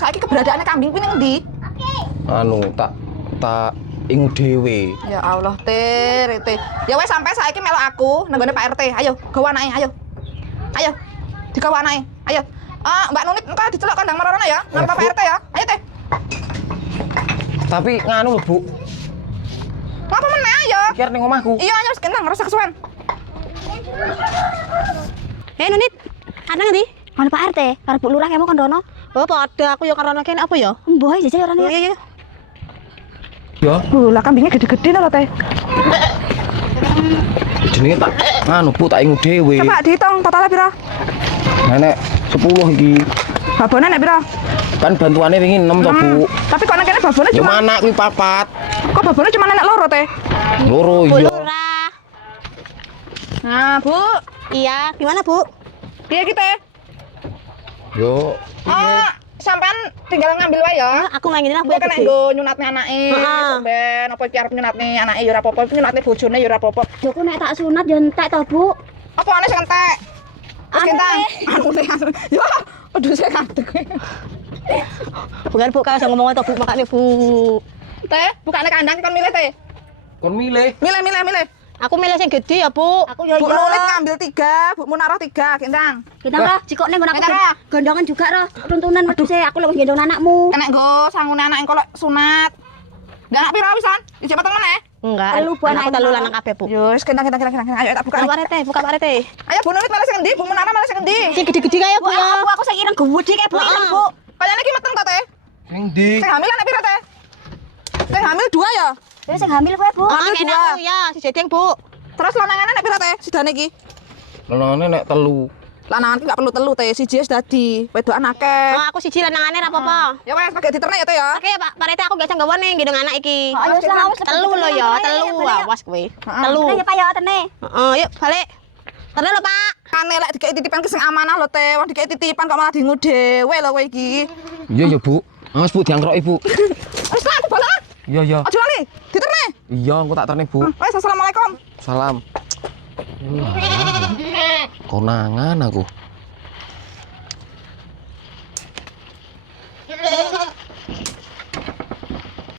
saiki keberadaannya kambing kuwi ning ndi? Anu tak ingu dhewe. Ya Allah, Rete. Ya wes sampai saiki melok aku nang gone Pak RT. Ayo, gawa anake, ayo. Ayo. Digawa anake. Ayo. Mbak Nunit engko dicelok kandang marana ya. Nang Pak RT ya. Ayo, Teh. Tapi nganu lho, Bu. Ngapa meneh ayo? Kir ning omahku. Iya, ayo kenang rasa kesuwen. Nunit, ana ngendi? Ono Pak RT, karo Bu Lurah kemo kondono. Oh, padha aku ya karono kene apa ya? Mboh jajal orane. Iya. Ya, Lah kambingnya gede-gede lho, Teh. jenenge tak nganu Bu tak ingu dhewe. Coba dihitung totalnya pira? Nenek 10 iki. Babone nek pira? Kan bantuane wingi 6 to, Bu. Tapi kok nang kene babone Ya cuma anak kuwi 4. kok babone cuma nek loro, Teh? Loro Bu iya. Lurah. Nah, Bu. Iya, gimana, Bu? Piye ki, Teh? Yo, Sampean tinggal ngambil wae ya. Aku nang ngene lah, Bu. Aku kan nggo nyunatne anake. Heeh. Sampean apa iki arep nyunatne anake ya ora apa-apa, iki nyunatne bojone ya ora apa-apa. Yo ku nek tak sunat yo entek to, Bu. Apa aneh sing entek? Wis Anu, kentang. Teh. Anu teh. Yo, aduh saya ngantuk. Bukan Bu, kalau ngomong to Bu, makane Bu. Teh, bukane kandang kon milih, Teh. kon milih. Milih. Aku milih sing gede ya, Bu. Aku yo Bu Nulit ngambil 3, Bu Munarah 3, kentang. Kita roh, cikokne ngono aku Kita roh. gondongan juga roh. Tuntunan wedhuse aku lek gendong anakmu. Enek nggo sangune anak engko lek sunat. Lah anak pira wisan? Dijak peteng meneh. Enggak. Telu, Bu, Aku anak telu aku. lanang kabeh, Bu. Yo, wis kentang. Ayo tak buka. Buka Pak RT, buka Pak RT. Ayo Bu Nulit malah sing endi? Bu Munarah malah sing endi? Sing gede-gede kaya Bu ya. Aku sing ireng gede kayak Bu ireng, Bu. Kayane iki meteng to, Teh. Sing ndi? Sing hamil anak pira, Teh? Sing hamil 2 ya? Yo sing hamil kowe, Bu. Ah, Ambil kene dua. aku ya, si Jeding, Bu. Terus lanangane nek pira, Teh? Sidane iki. Lenane nek 3. Lanangan ki gak perlu telu, Teh. Siji wis dadi. Wedokan akeh. Oh, aku siji lanangane ra apa-apa. Ya wes pakai diternak ya, Teh ya. Oke, Pak RT aku gak sanggawan nih gendong anak iki. Ayo wis lah, wis. Telu lo ya, telu. Awas kowe. Telu. Tene ya Pak ya, tene. Heeh, yuk balik. Telu lo, Pak. Kane lek dikei titipan ke sing amanah lho, Teh. Wong dikei titipan kok malah dingu dhewe lho kowe iki. Iya ya, Bu. Awas Bu diangkroki, Bu. Wis lah aku balik. Iya ya. Aja lali, diternak. Iya, aku tak terne, Bu. Wes assalamualaikum. Salam. Konangan aku.